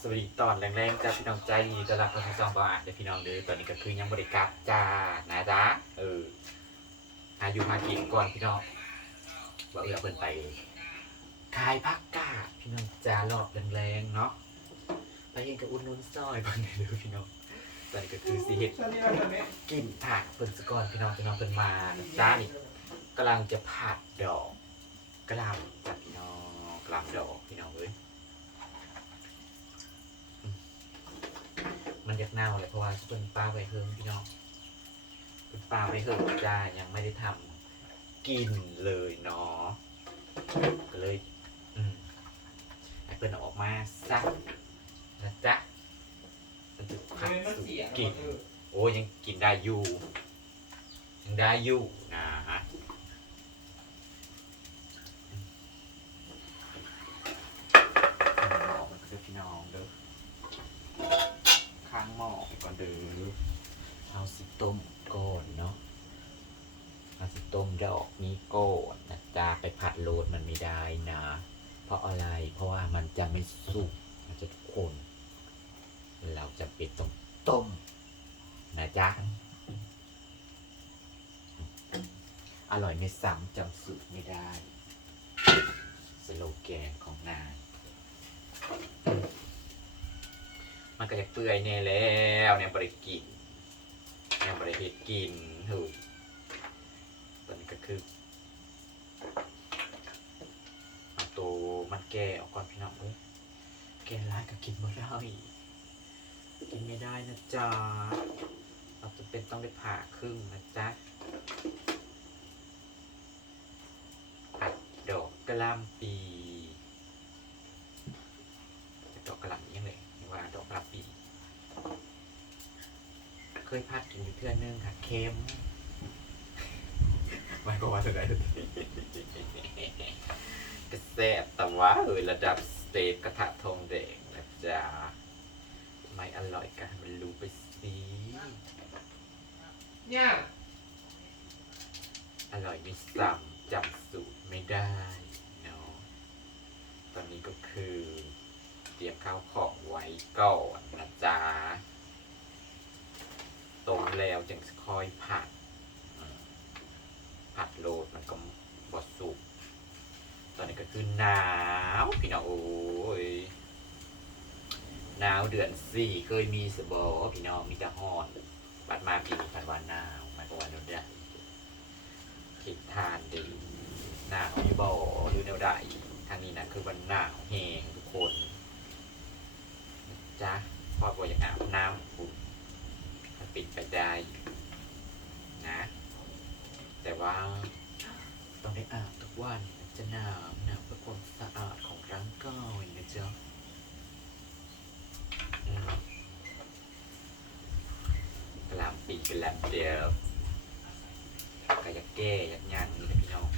สวัสดีตอนแรงๆจ้าพี่น้องใจดีต้อนรับเข้าสู่ช่องบาทเดี๋ยวพี่น้องเด้อตอนนี้ก็คือยังบริกลับจ้านะจ๊ะเออหาอยู่หากินก่อนพี่น้องว่าเออเพิ่นไปขายผักกาพี่น้องจ้ารอบแรงๆเนาะไปเห็นกับอุ่นนุ่นซอยเพิ่นเด้อพี่น้องตอนนี้ก็คือสิเฮ็ดสวัสดีครับแม่กินผักเพิ่นสก่อนพี่น้องพี่น้องเพิ่นมาจ้านี่กำลังจะผัดดอกกระหลำจ้ะพี่น้องกระหลำดอกพี่น้องเอ้ย มันอยากเน่าเลยเพราะว่าเป็นปลาไปเฮิงพี่น้องเป็นปลาไปเฮิงจ้ายังไม่ได้ทำกินเลยเนาะก็เลย อืมให้เพิ่นเอาออกมาซักนะจ๊ะมันจะผัดมันสุเสียกินโอ้ยังกินได้อยู่ยังได้อยู่นะฮะเอามันก็เด้อพี่น้องเด้อ ข้างหม้อไปก่อนเด้อเอา สิต้มก่อนเนาะเอาสิต้มดอกนี้ก่อนนะจ๊ะไปผัดโรดมันไม่ได้นะ เพราะอะไร เพราะว่ามันจะไม่สุกนจะทุกคน เราจะเป็นต้องต้มนะจ๊ะ อร่อยไม่ซ้ำจำสูตรไม่ได้ สโลแกนของนางมันก็จะเปื่อยแน่แล้วเนี่ยบริกิน บริเฮ็ดกินเฮ้ยตอนนี้ก็คือเอาตัวมันแก่ออกก่อนพี่น้องเอ้ยแก่ร้ายก็กินไม่ได้กินไม่ได้นะจ๊ะเราจะเป็นต้องได้ผ่าครึ่งนะจ๊ะผัดดอกกระหลำปีดอกกระหลำยังไงว่าดอกกระหลำปี เคยพัดกินอยู่เพื่อนนึงค่ะเค็มมันก็ว่าจะได้กระแสบแต่ว่าเออระดับสเตปกระทะทองแดงนะจ๊ะไม่อร่อยกันมันรู้ไปสิเนี่ยอร่อยไม่ซ้ำจำสูตรไม่ได้เนาะตอนนี้ก็คือ เตรียมข้าวของไว้ก่อนนะจ๊ะ ตมแล้วจึงค่อยผัด ผัดโรดมันก็บดสุก ตอนนี้ก็คือหนาวพี่น้องโอ้ยหนาวเดือนสี่เคยมีสบอพี่น้องมีแต่ฮ้อนบัดมาปีนี้พันวันหนาวมายความว่าเดี๋ยวเนี้ยคิดทานดีหนาวอยู่บ่หรือแนวใดทางนี้นะคือวันหนาวแหงทุกคนจ๊ะพ่อบอกอยากอาบน้ำปุ๊บ ปิดไปได้นะ แต่ว่าต้องได้อาบทุกวันจะหนาวหนาวเพื่อความสะอาดของร่างกายนะจ๊ะกลามปีกเป็นแลมเดียวก็อยากแก้อยากยันนี่แหละพี่น้อง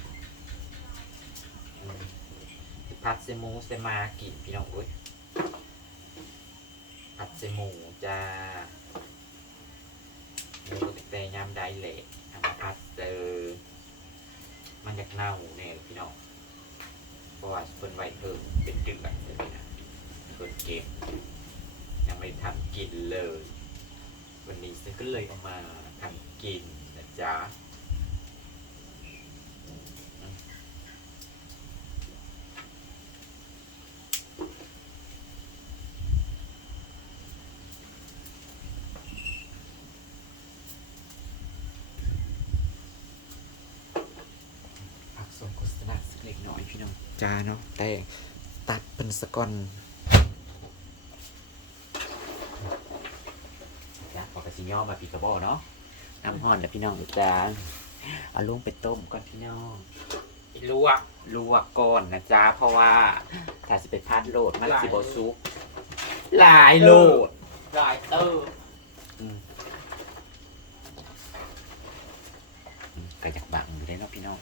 ผัดเซมูเซมากิพี่น้องเอ้ยผัดเซมูจ้าหมูติด แต่ยามได้แหละเอามาผัดเจอมันอยากเน่าเนี่ยพี่น้องเพราะว่าเพิ่นไว้เพิ่มเป็นเดือนเลยนะเพิ่นเก็บยังไม่ทำกินเลย วันนี้ฉันก็เลยเอามาทำกินนะจ๊ะอืมพักส่งโฆษณาสักเล็กน้อย พี่น้องจ้าเนาะแต่ตัดเป็นสกอนจ้ะปกติย่อมาปีกระบอกเนาะน้ำห่อนแล้วพี่น้องจ้าเอาลุงไปต้มก่อนพี่น้องลวกลวกก่อนนะจ๊ะเพราะว่าถ้าสิไปพัดโหลดมันสิบซุกหลายโหลดหลายเตอร์อืมอืมก็อยากบังอยู่ได้เนาะพี่น้อง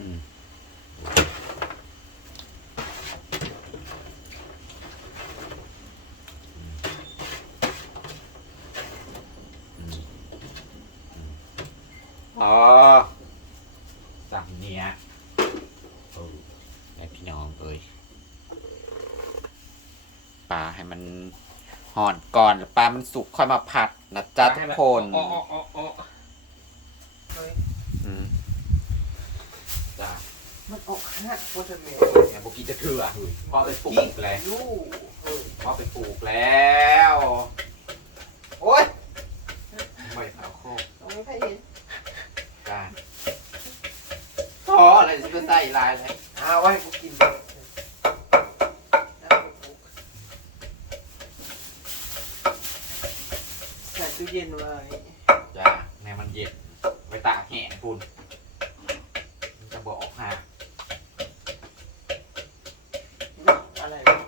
อืม อืมอืมอ๋อสั่งเนี้ยเออแม่พี่น้องเอ้ยไปปลาให้มันห่อนก่อนแล้วปลามันสุกค่อยมาผัดนะจ๊ะทุกคนโอ้โอ้โอ้โอ้เฮ้ย อืมจ้า มั นออกขนาดโคตรเมย์แม่บุกี้จะเถื่อพ่อไปปลูกแล้วยูเออพ่อไปปลูกแล้ว โอ้ยไม่เอาโคกตรงนี้ใครเห็นจ้าท้ออะไรจะไปใส่ลายเลย เอาไว้กูกินบ้างใส่ตู้เย็นไว้ จ้าแม่มันเย็นไว้ตากแห้งคุณมันจะบอกฮะ อะไรวะ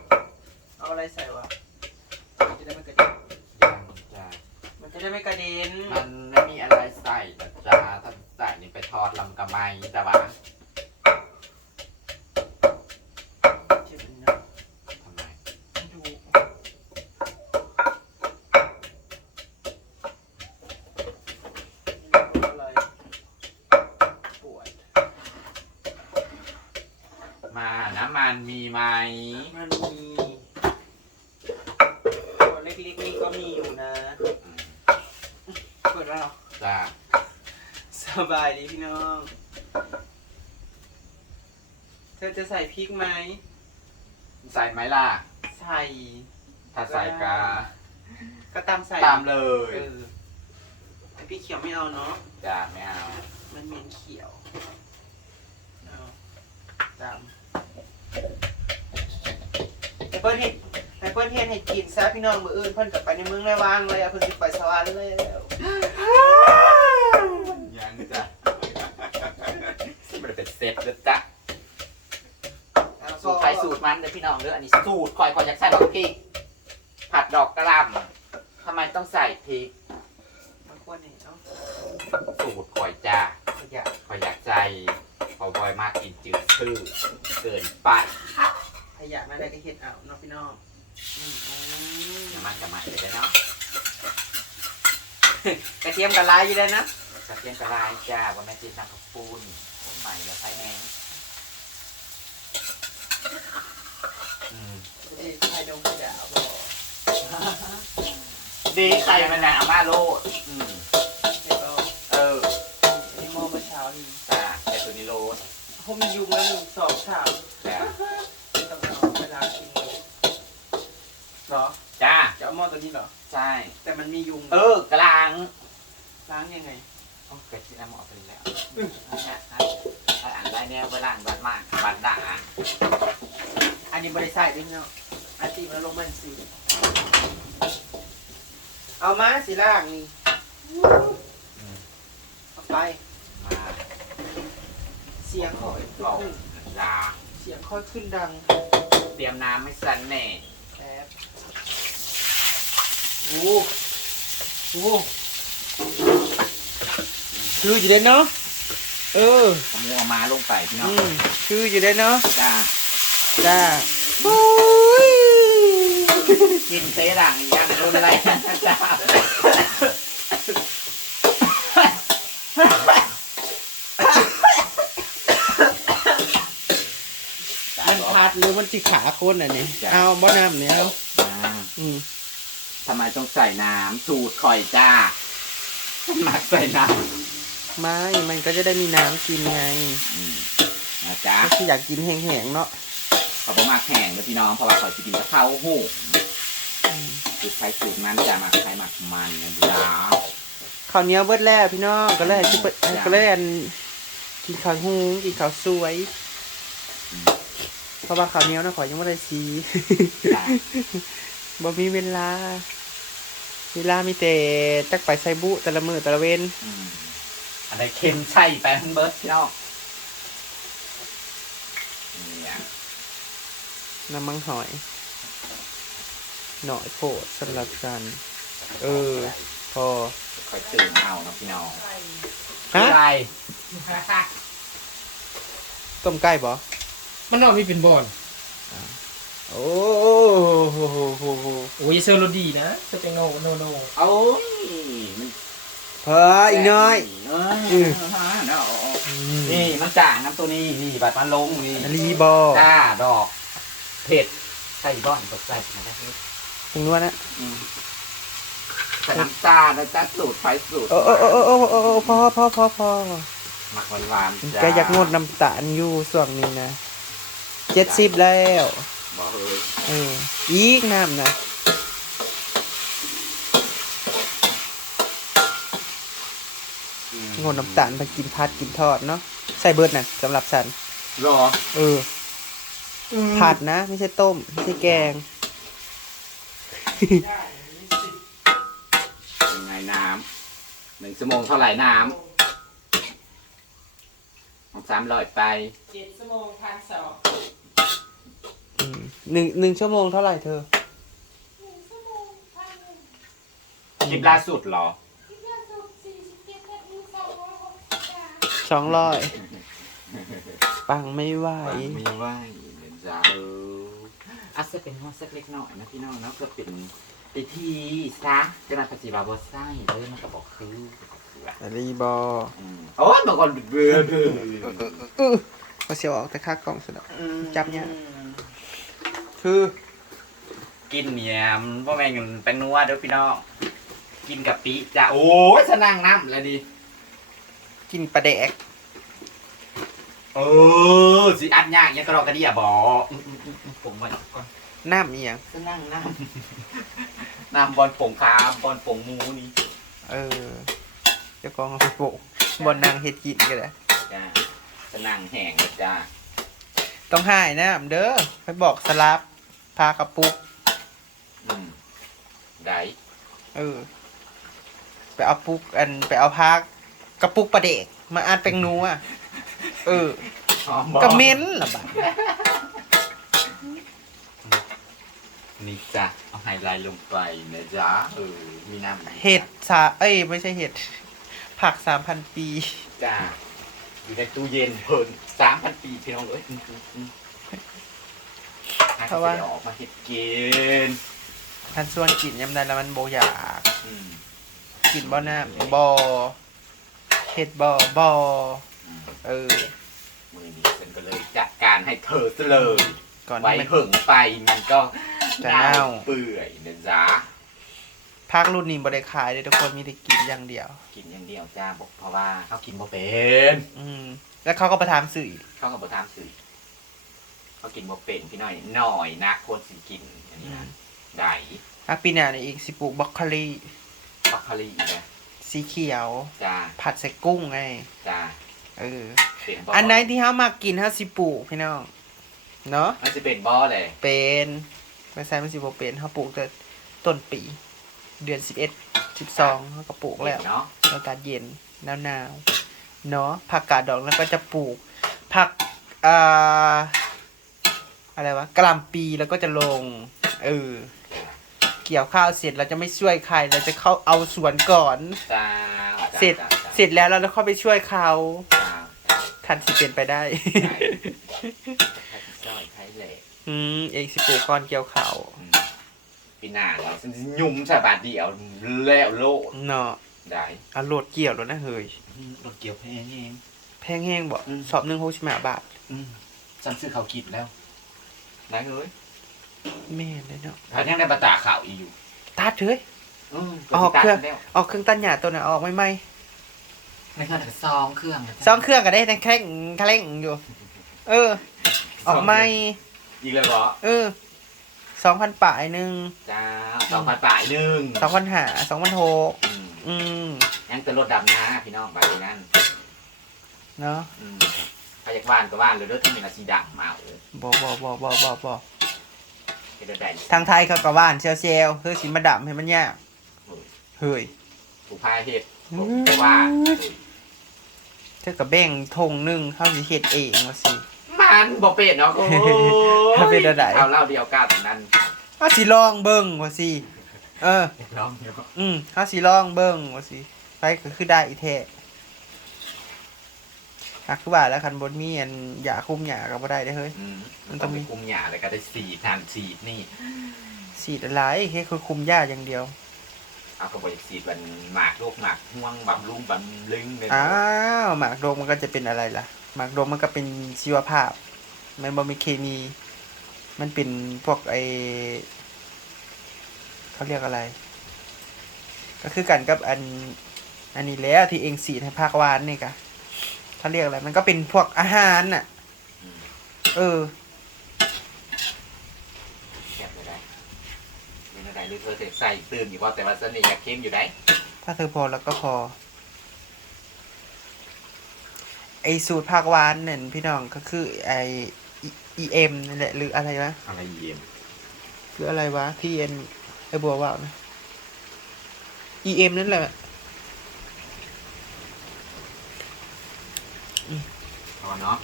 เอาอะไรใส่วะมันจะได้ไม่กระเด็น ยังจ้า มันไม่กระเด็น มันไม่มีอะไรใส่นะจ้าถ้าใส่นี่ไปทอดลำกระไมจ้าบ้า เจ็บนะ ทำไม ดูอะไรปวด มาน้ำมันมีไหม มันมีตัวเล็กๆนี่ก็มีอยู่นะ อืม เปิ ดแล้วเหรอจ้าสบายดีพี่น้อง เธอจะใส่พริกไหม ใส่ไหมล่ะ ใส่ ถ้าใส่กาก็ตามใส่ตามเลยเออแต่พี่เขียวไม่เอาเนาะ จ้าไม่เอามันเหม็นเขียวเอาตามให้เปิ้ลเห็ดให้ เปิ้ลเห็ดให้กินซะพี่น้องมืออื่นเพิ่นกลับไปในเมืองแล้ววางเลยอะเพิ่นสิไปสวรรค์แล้วยังจ้ะมันเป็นเซตเลยจ้ะสูตรใครสูตรมันเด้อพี่น้องเด้ออันนี้สูตรคอยคอยอยากใส่ดอกพริกผัดดอกกระหลำทำไมต้องใส่พริกมันควรนี่เนาะสูตรคอยจ้าขยะคอยอยากใจพอบอยมากกินจืดชื่อเกินไปขยะมาได้ก็เห็ดเอาเนาะพี่น้องอืมอืม น้ำมันกระมันเลยเนาะ กระเทียมกระลายอยู่แล้วนะกระเทียมกระลายจ้าวันแม่จินน้ำข้าวปูนต้นใหม่แล้วไฟแมงอืมเอ้ยไข่ดงไข่ดาวบอกดีใส่มันหนามาโลดอืมเดี๋ยวเราเอออันนี้หม้อเมื่อเช้านี่จ้าแต่ตัวนี้โลดผมมียุงแล้วหนึ่งสองสาม แล้ว ต้องเอาเวลากินเลย เหรอจ้าจะเอาหม้อตัวนี้เหรอ ใช่แต่มันมียุงเออกลางล้างยังไงโอ้เกิดที่น้ำหมอไปแล้วอันเนี้ยอันอ่านได้เนี่ยเวลาบัดมากบัดด่าอันนี้บริษัทด้วยเนาะอาตีมาลงมันสิเอามาสิล่างนี่อืมเอาไปมาเสียงค่อยบอกขึ้นลาเสียงค่อยขึ้นดัง เตรียมน้ำไม่สั่นแน่แอบ โอ้โหคืออยู่ได้เนาะเออผมเอามาลงไปพี่น้ออืงมคืออยู่ได้เนาะจ้าจ้ากินเต๊ดังอีกอย่างรุนแรงนะจ้ามันพัดหรือมันจิขาคนอันนี้เอาบ่น้ำเนี่ยเอาอ่าอืม ทำไมต้องใส่น้ำสูตรข่อยจ้าหมักใส่น้ไม่ มันก็จะได้มีน้ำกินไงำอืมนะจ๊ะก็คืออยากกินแห้งๆเนาะเขาบอกมาแข่งเลยพี่น้องเพราะว่าข่อยจะกินกะเพราหูสูตรใช้สูตรมันจะหมักใช้หมักมันนะจ๊ะข้าวเหนียวเบิดแล้วพี่น้องก็เลยสิเปิดก็เลยอันกินข้าวหุงกินข้าวสวย เพราะว่าข้าวเหนียวนะขอยยังไม่ได้สีจ้ะ บ่มีเวลา เวลามีแต่จักไปใส่บุแต่ละมือแต่ละเว้นอืมอะไรเค็มใช่ไปทั้งเบิร์ดพี่น้องเนี่ยน้ำมันหอยหน่อยโพดสำหรับกัน เออ พอค่อยตื่นเอานะพี่น้องฮะ อะไรต้มไก่บ่มันนอกมีเป็นบอล โอ้โหโหโหโหโอ้ยเซอร์โรดีนะสเตงโนโนโนโอ้ยมันเพออีกน้อย เอ้ยอืมเนาะนี่มันจ่างน้ำตัวนี้นี่บัดมันลงนี่รีบอจ้าดอกเผ็ดใส่บ้อนตกใส่นะจ๊ะถึงนวดนะใส่น้ำตาลนะจ๊ะสูตรไฟสูตรโอ้โอ้โอ้โอ้โอ้โอ้โอ้พอพอพอพอหมักหวานๆจ้าแกอยากงดน้ำตาลอยู่ส่วงนี้นะเจ็ดสิบแล้ว บอกเลยเอออีกน้ำนะงดน้ำตาลไปกินพัดกินทอดเนาะใส่เบิร์ดน่ะสำหรับสันรอเออผัดนะ ไม่ใช่ต้ม ไม่ใช่แกงยังไงน้ำหนึ่งชั่วโมงเท่าไหร่น้ำของสามร้อยไปเจ็ดชั่วโมงพันสอง หนึ่งหนึ่งชั่วโมงเท่าไหร่เธอ คลิปล่าสุดเหรอ สองร้อยปังไม่ไหวมีไหวเดี๋ยวจะเอออาจจะเป็นห้องสักเล็กน้อยนะพี่น้องเนาะก็เป็นพิธีซะจะมาปฏิบัติบทไส้เลยมันก็บอกคือรีบออืมโอ้ยบางคนเบื่อเบื่อก็เสียวออกแต่ค่ากล่องสุดแล้วจับเนี่ย คือกินเนี่ยพ่อแม่งเป็นนัวเด้อพี่น้อง กินกับปีจ้ะโอ้ยสนั่งน้ำแล้วดิกินปลาแดกเออสิอัดยากยังกระรอกกระเดียบออืมอืมอืมอืมผมมาก่อนน้ำเอียงสนั่งน้ำน้ำบอลผงคาบอลผงหมูนี่ เออเจ้ากองเอาไปโปะบนนางเฮ็ดกินก็ได้จ้าสนั่งแห้งเลยจ้าต้องหายนะเด้อไปบอกสลับ พากระปุก อืมได้เออ ไปเอาปุกอันไปเอาพากกระปุกปลาเด็กมาอัดเป็นนัวเออ หอมบอกระเม้นละบัดนี่จ้ะเอาไฮไลท์ลงไปนะจ๊ะเออมีน้ำเห็ดสาเอ้ย ไม่ใช่เห็ด ผักสามพันปี จ้าอยู่ในตู้เย็นเพิ่นสามพันปีพี่น้องเอ้ยอืมอืมอืม เพราะว่าให้เขออกมาเห็ดกินทันส่วนกินยำใดแล้วมันโบอยากอืมกินบ่น้ำบอเห็ดบอบออืมเออ มือนี้ฉันก็เลยจัดการให้เธอซะเลยก่อนไว้ที่มันเพิ่งไปมันก็จะเน่า เปื่อยนะจ๊ะภาครุ่นนี้บ่ได้ขายเลยทุกคนมีแต่กินอย่างเดียว กินอย่างเดียวจ้าบอกเพราะว่าเขากินบ่เป็น อืมแล้วเขาก็ประทามสื่ออีก เขากับบ่ทามสื่อ เขากินบ่เป็นพี่น้อยหน่อยนะคนสิกินอันนี้นะได้อักปีหน้าเนี่ยอีกสิปลูกบรอกโคลีบัคคารีนะสีเขียว จ้าผัดใส่กุ้งไงจ้าเออเป็นบ่อันไหนที่เขามากินเขาสิปลูกพี่น้องเนาะมันจะเป็นบ่เลยเป็นไม่ใช่มันสิบ่เป็นเขาปลูกแต่ต้นปี เดือนสิบเอ็ดสิบสองเขาก็ปลูกแล้ว เนาะอากาศเย็นหนาวหนาวๆเนาะผักกาดดอกแล้วก็จะปลูกผักอ่า อะไรวะกะหล่ำปีแล้วก็จะลง เออ เกี่ยวข้าวเสร็จเราจะไม่ช่วยใคร เราจะเข้าเอาสวนก่อน จ้าเสร็จจ้าจ้าเสร็จแล้วเราจะเข้าไปช่วยเขาจ้าทันสิเป็นไปได้ใช่ใช่ใช่เลยอืมเอกสิปลูกก่อนเกี่ยวข้าวอืมปีหน้าเราฉันสิยุ่มใส่บาทเดียวแล้วโลดเนาะได้เอาโหลดเกี่ยวแล้วนะเฮ้ยรถเกี่ยวแพงเอง แพงแห้งบ่อืม สอบหนึ่งหกสิบห้าบาท อืมฉันซื้อเขาวกินแล้ว ได้เลยแม่นเลยเนาะพันยังได้ประตาข่าวอีกอยู่ตัดเฮ้ยอืมออกเครื่อง แล้วออกเครื่องตัดหญ้าตัวน่ะออกไม่ไหมในขณะซองเครื่องนะจ๊ะสองเครื่องก็ได้แต่แคร่งแคร่งอยู่ เออ ออกไม่อีกเลยเหรอเออสองพันป่ายหนึ่งจ้าสองพันบาทหนึ่งสองพันหาสองพันหกอืมอืมยังเป็นรถดำนะพี่น้องไปนั่นเนาะอืม ถ้าอยากบ้านก็บ้านเลยเด้อที่มีนาซีดำมาโอ้บอบอบอบอบอบอเป็นได้ทางไทยเขาก็ว่านเซลเซลคือสีมาดำให้มันยากเฮ้ยผู้พายเฮ็ดผมแต่ว่าเท่ากับแบ่งทงหนึ่งเข้าสิเฮ็ดเองว่าสิมันบ่เป็นเนาะโอ้ยมันเป็นอะไรเอาเหล่าเดียวกันนั่นเอาสิลองเบิ่งว่าสิเออลองเดียวอืมเอาสิลองเบิ่งว่าสิไปก็คือได้อีแท้ หักคือว่าแล้วคันบนมีอันยาคุมหยาก็บ่ได้เด้อเฮ้ย อืมมันต้ต้อองงมีมี คุมหยาเลยก็ได้สีทานสีดนี่ สีดอะไรแค่คือคุมหญ้าอย่างเดียวเอากระบอกสีดมันหมากโรคหมากห่วงบำรุงบำลึงเลยอ้าวหมากโดมมันก็จะเป็นอะไรล่ะ หมากโดมมันก็เป็นชีวภาพ มันบ่มีเคมี มันเป็นพวกไอเขาเรียกอะไร ก็คือกันกับอัน อันนี้แล้วที่เองสีดให้ภาคหวานนี่กะ เขาเรียกอะไร มันก็เป็นพวกอาหารน่ะอืมเออแซ่บเลยได้เป็นอะไรหรือเธอใส่ตื่นอยู่ว่าแต่ว่าเสน่ห์อยากเข้มอยู่ได้ถ้าเธอพอแล้วก็พอ ไอสูตรภาคหวานเนี่ยพี่น้องก็คือไอเอ็มนั่นแหละหรืออะไรวะอะไรเยี่ยมหรืออะไรวะที่เอ็นไอบัวว่านะ EM นั่นแหละ พอเนาะ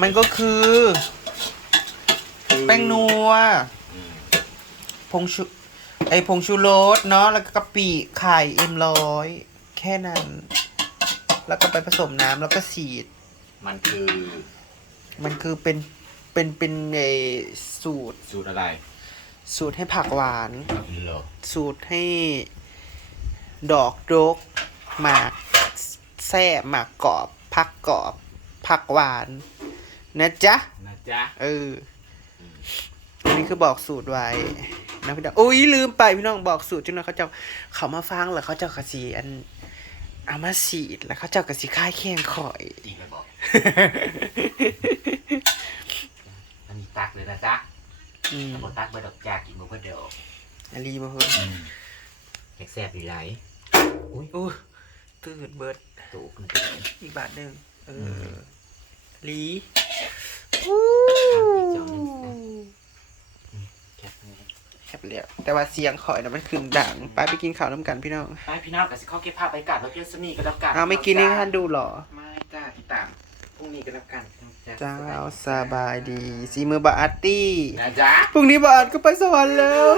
มันก็คือแป้งนัวอืมผงชูไอผงชูรสเนาะแล้วก็กะปิไข่เอ็มร้อยแค่นั้น แล้วก็ไปผสมน้ำแล้วก็สีด มันคือมันคือเป็นเป็นเป็นไอสูตร สูตรอะไรสูตรให้ผักหวานเหรอสูตรให้ดอกดกหมากแซ่หมากกรอบ ผักกรอบผักหวานนะจ๊ะนะจ๊ะเอออันนี้คือบอกสูตรไว้นะพี่น้องโอ้ยลืมไปพี่น้องบอกสูตรจังเลยเขาเจ้าเขามาฟังแล้วเขาเจ้ากระสีอันเอามาสีดแล้วเขาเจ้ากระสีค่ายแข่งข่อยจริงเลยบอกอันนี้ตักเลยนะจ๊ะอืมถ้าบอตักเบอร์ดอกจากินบ่เดียวอันรีบ่เพิ่นอยากแซ่บดีไรอุ้ยอู้ ตื่นเบิดตูกนะอีกบาทหนึ่งเออือมลีอีกจอหนึ่งนะแคบนี้แคบเรียบแต่ว่าเสียงข่อยนะมันคืนดังไปไปกินข้าวน้ำกันพี่น้องไปพี่น้องกับสิข้อเก็บภาพไปกัดแล้วเพียนสนีก็แล้วกันเอาไม่กินให้ท่านดูเหรอ ไม่จ้าติดตามพรุ่งนี้ก็แล้วกันเจ้าสบายดีสีมือบาอาร์ตี้นะจ๊ะพรุ่งนี้บาอาร์ตก็ไปสวรรค์แล้ว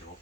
จบ